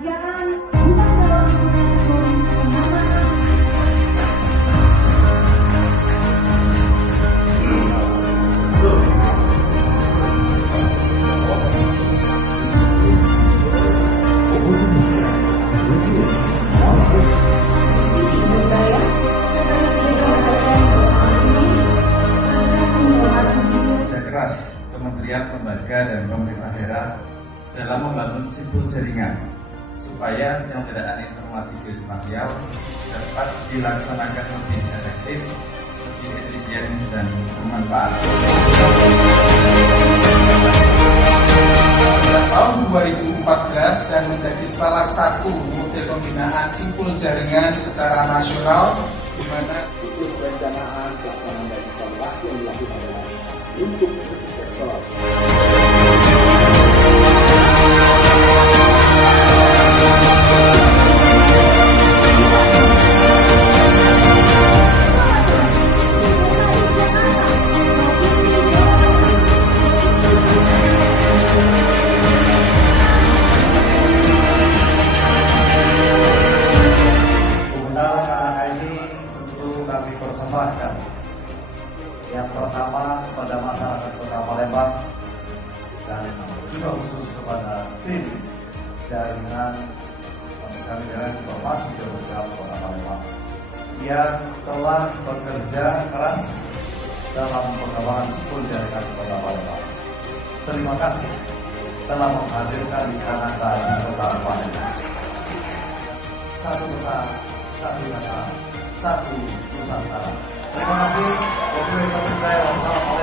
penghargaan bukan dalam kategori pengamanan. Keras kementerian, lembaga, dan pemerintah daerah dalam membangun simpul jaringan supaya penyelenggaraan informasi geospasial dapat dilaksanakan lebih efektif, lebih efisien, dan bermanfaat. Pada tahun 2014 dan menjadi salah satu model pembinaan simpul jaringan secara nasional, di mana untuk perencanaan pelaksanaan dan evaluasi yang dilakukan untuk sektor. Kami persembahkan yang pertama kepada masyarakat Kota Palembang dan juga khusus kepada tim jaringan informasi geospasial Kota Palembang yang telah bekerja keras dalam pengembangan simpul jaringan Kota Palembang. Terima kasih telah menghadirkan di Kanada di Kota Palembang. Satu kota, satu data, satu Nusantara. Terima kasih. Wassalamualaikum warahmatullahi wabarakatuh.